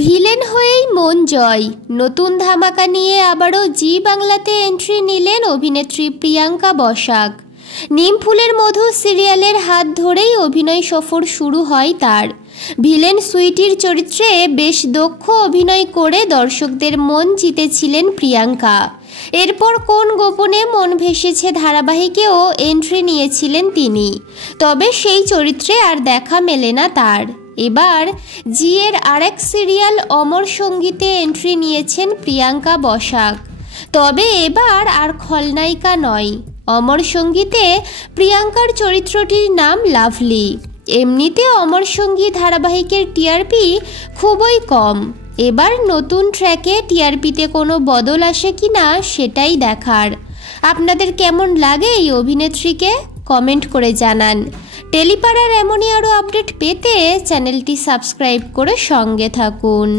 Villain হয়েই মন জয়। নতুন ধামাকা নিয়ে আবারও জি বাংলাতে এন্ট্রি নিলেন অভিনেত্রী প্রিয়াঙ্কা বসাক। নিমফুলের মধু সিরিয়ালের হাত ধরেই অভিনয় সফর শুরু হয় তার। ভিলেন সুইটির চরিত্রে বেশ দক্ষ অভিনয় করে দর্শকদের মন জিতেছিলেন প্রিয়াঙ্কা। এরপর কোন গোপনে মন ভেসেছে ধারাবাহিকেও এন্ট্রি নিয়েছিলেন তিনি, তবে সেই চরিত্রে আর দেখা মেলে না তার। এবার জি এর আরেক সিরিয়াল অমর সঙ্গীতে এন্ট্রি নিয়েছেন প্রিয়াঙ্কা বসাক, তবে এবার আর খলনায়িকা নয়। অমর সঙ্গীতে প্রিয়াঙ্কার চরিত্রটির নাম লাভলি। এমনিতে অমর সঙ্গী ধারাবাহিকের টিআরপি খুবই কম। এবার নতুন ট্র্যাকে টিআরপিতে কোনো বদল আসে কিনা সেটাই দেখার। আপনাদের কেমন লাগে এই অভিনেত্রীকে কমেন্ট করে জানান। টেলিপাড়ার এমনই আরও আপডেট পেতে চ্যানেলটি সাবস্ক্রাইব করে সঙ্গে থাকুন।